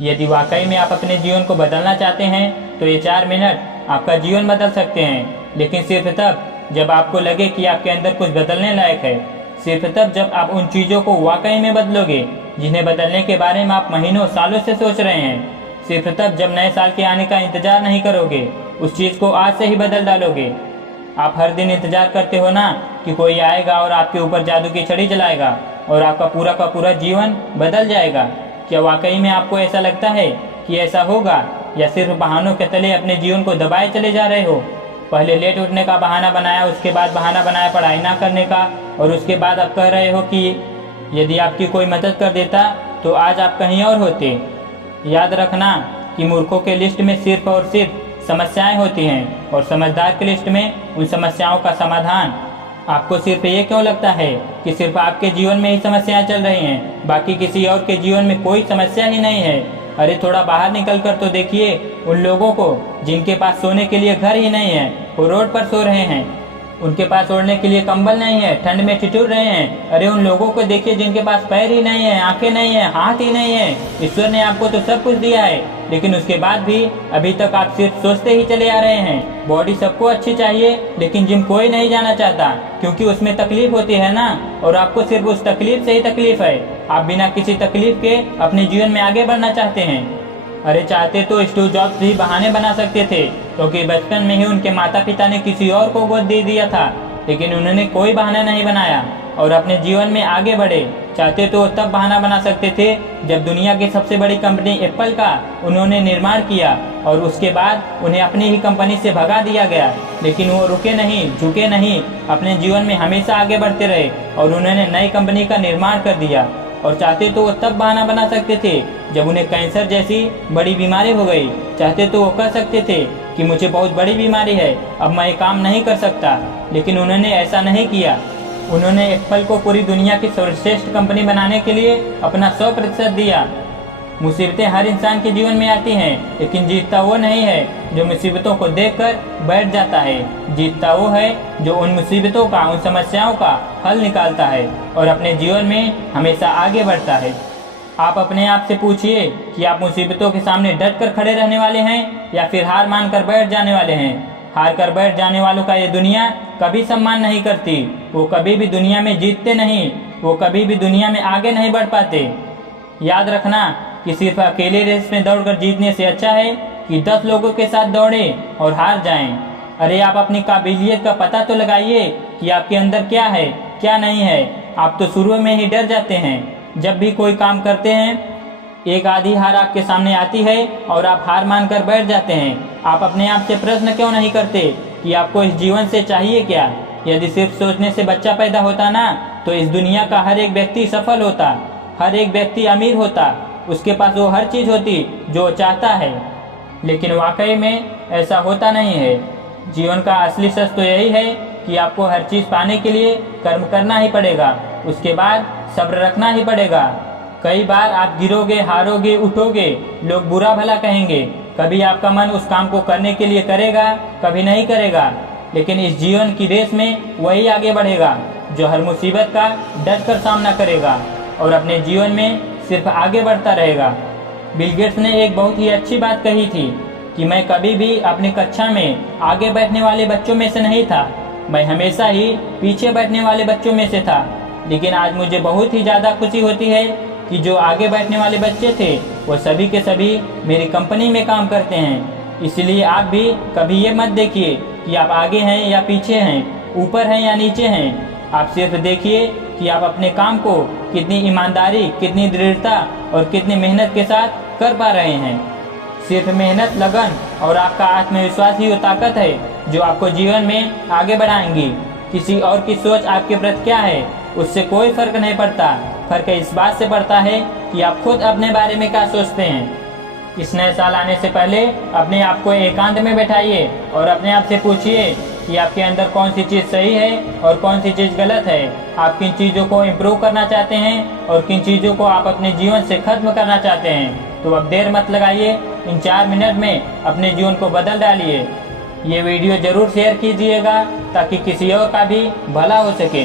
यदि वाकई में आप अपने जीवन को बदलना चाहते हैं तो ये 4 मिनट आपका जीवन बदल सकते हैं, लेकिन सिर्फ तब जब आपको लगे कि आपके अंदर कुछ बदलने लायक है। सिर्फ तब जब आप उन चीज़ों को वाकई में बदलोगे जिन्हें बदलने के बारे में आप महीनों सालों से सोच रहे हैं। सिर्फ तब जब नए साल के आने का इंतजार नहीं करोगे, उस चीज़ को आज से ही बदल डालोगे। आप हर दिन इंतजार करते हो ना कि कोई आएगा और आपके ऊपर जादू की छड़ी जलाएगा और आपका पूरा का पूरा जीवन बदल जाएगा। क्या वाकई में आपको ऐसा लगता है कि ऐसा होगा, या सिर्फ बहानों के तले अपने जीवन को दबाए चले जा रहे हो? पहले लेट उठने का बहाना बनाया, उसके बाद बहाना बनाया पढ़ाई ना करने का, और उसके बाद आप कह रहे हो कि यदि आपकी कोई मदद कर देता तो आज आप कहीं और होते। याद रखना कि मूर्खों के लिस्ट में सिर्फ और सिर्फ समस्याएं होती हैं, और समझदार की लिस्ट में उन समस्याओं का समाधान। आपको सिर्फ ये क्यों लगता है कि सिर्फ आपके जीवन में ही समस्याएं चल रही हैं, बाकी किसी और के जीवन में कोई समस्या ही नहीं है? अरे थोड़ा बाहर निकल कर तो देखिए उन लोगों को जिनके पास सोने के लिए घर ही नहीं है, वो रोड पर सो रहे हैं। उनके पास ओढ़ने के लिए कंबल नहीं है, ठंड में ठिठुर रहे हैं। अरे उन लोगों को देखिए जिनके पास पैर ही नहीं है, आंखें नहीं है, हाथ ही नहीं है। ईश्वर ने आपको तो सब कुछ दिया है, लेकिन उसके बाद भी अभी तक आप सिर्फ सोचते ही चले आ रहे हैं। बॉडी सबको अच्छी चाहिए, लेकिन जिम कोई नहीं जाना चाहता, क्योंकि उसमें तकलीफ होती है ना, और आपको सिर्फ उस तकलीफ से ही तकलीफ है। आप बिना किसी तकलीफ के अपने जीवन में आगे बढ़ना चाहते हैं। अरे चाहते तो स्टीव जॉब्स भी बहाने बना सकते थे, क्योंकि बचपन में ही उनके माता पिता ने किसी और को गोद दे दिया था, लेकिन उन्होंने कोई बहाना नहीं बनाया और अपने जीवन में आगे बढ़े। चाहते तो तब बहाना बना सकते थे जब दुनिया की सबसे बड़ी कंपनी एप्पल का उन्होंने निर्माण किया और उसके बाद उन्हें अपनी ही कंपनी से भगा दिया गया, लेकिन वो रुके नहीं, झुके नहीं, अपने जीवन में हमेशा आगे बढ़ते रहे और उन्होंने नई कंपनी का निर्माण कर दिया। और चाहते तो वो तब बहाना बना सकते थे जब उन्हें कैंसर जैसी बड़ी बीमारी हो गई। चाहते तो वो कह सकते थे कि मुझे बहुत बड़ी बीमारी है, अब मैं ये काम नहीं कर सकता, लेकिन उन्होंने ऐसा नहीं किया। उन्होंने एप्पल को पूरी दुनिया की सर्वश्रेष्ठ कंपनी बनाने के लिए अपना 100% दिया। मुसीबतें हर इंसान के जीवन में आती हैं, लेकिन जीतता वो नहीं है जो मुसीबतों को देखकर बैठ जाता है। जीतता वो है जो उन मुसीबतों का, उन समस्याओं का हल निकालता है और अपने जीवन में हमेशा आगे बढ़ता है। आप अपने आप से पूछिए कि आप मुसीबतों के सामने डट कर खड़े रहने वाले हैं या फिर हार मान कर बैठ जाने वाले हैं। हार कर बैठ जाने वालों का ये दुनिया कभी सम्मान नहीं करती। वो कभी भी दुनिया में जीतते नहीं, वो कभी भी दुनिया में आगे नहीं बढ़ पाते। याद रखना कि सिर्फ अकेले रेस में दौड़कर जीतने से अच्छा है कि 10 लोगों के साथ दौड़ें और हार जाएं। अरे आप अपनी काबिलियत का पता तो लगाइए कि आपके अंदर क्या है, क्या नहीं है। आप तो शुरू में ही डर जाते हैं। जब भी कोई काम करते हैं, एक आधी हार आपके सामने आती है और आप हार मानकर बैठ जाते हैं। आप अपने आप से प्रश्न क्यों नहीं करते कि आपको इस जीवन से चाहिए क्या? यदि सिर्फ सोचने से बच्चा पैदा होता ना, तो इस दुनिया का हर एक व्यक्ति सफल होता, हर एक व्यक्ति अमीर होता, उसके पास वो हर चीज़ होती जो चाहता है। लेकिन वाकई में ऐसा होता नहीं है। जीवन का असली सच तो यही है कि आपको हर चीज़ पाने के लिए कर्म करना ही पड़ेगा, उसके बाद सब्र रखना ही पड़ेगा। कई बार आप गिरोगे, हारोगे, उठोगे, लोग बुरा भला कहेंगे। कभी आपका मन उस काम को करने के लिए करेगा, कभी नहीं करेगा, लेकिन इस जीवन की रेस में वही आगे बढ़ेगा जो हर मुसीबत का डट कर सामना करेगा और अपने जीवन में सिर्फ आगे बढ़ता रहेगा। बिल गेट्स ने एक बहुत ही अच्छी बात कही थी कि मैं कभी भी अपनी कक्षा में आगे बैठने वाले बच्चों में से नहीं था, मैं हमेशा ही पीछे बैठने वाले बच्चों में से था। लेकिन आज मुझे बहुत ही ज़्यादा खुशी होती है कि जो आगे बैठने वाले बच्चे थे वो सभी के सभी मेरी कंपनी में काम करते हैं। इसलिए आप भी कभी ये मत देखिए कि आप आगे हैं या पीछे हैं, ऊपर हैं या नीचे हैं। आप सिर्फ देखिए कि आप अपने काम को कितनी ईमानदारी, कितनी दृढ़ता और कितनी मेहनत के साथ कर पा रहे हैं। सिर्फ मेहनत, लगन और आपका आत्मविश्वास ही वो ताकत है जो आपको जीवन में आगे बढ़ाएंगी। किसी और की सोच आपके प्रति क्या है उससे कोई फर्क नहीं पड़ता। फर्क इस बात से पड़ता है कि आप खुद अपने बारे में क्या सोचते हैं। इस नए साल आने से पहले अपने आप को एकांत में बैठाइए और अपने आप से पूछिए कि आपके अंदर कौन सी चीज़ सही है और कौन सी चीज़ गलत है। आप किन चीज़ों को इम्प्रूव करना चाहते हैं और किन चीज़ों को आप अपने जीवन से खत्म करना चाहते हैं। तो अब देर मत लगाइए, इन 4 मिनट में अपने जीवन को बदल डालिए। ये वीडियो ज़रूर शेयर कीजिएगा ताकि किसी और का भी भला हो सके।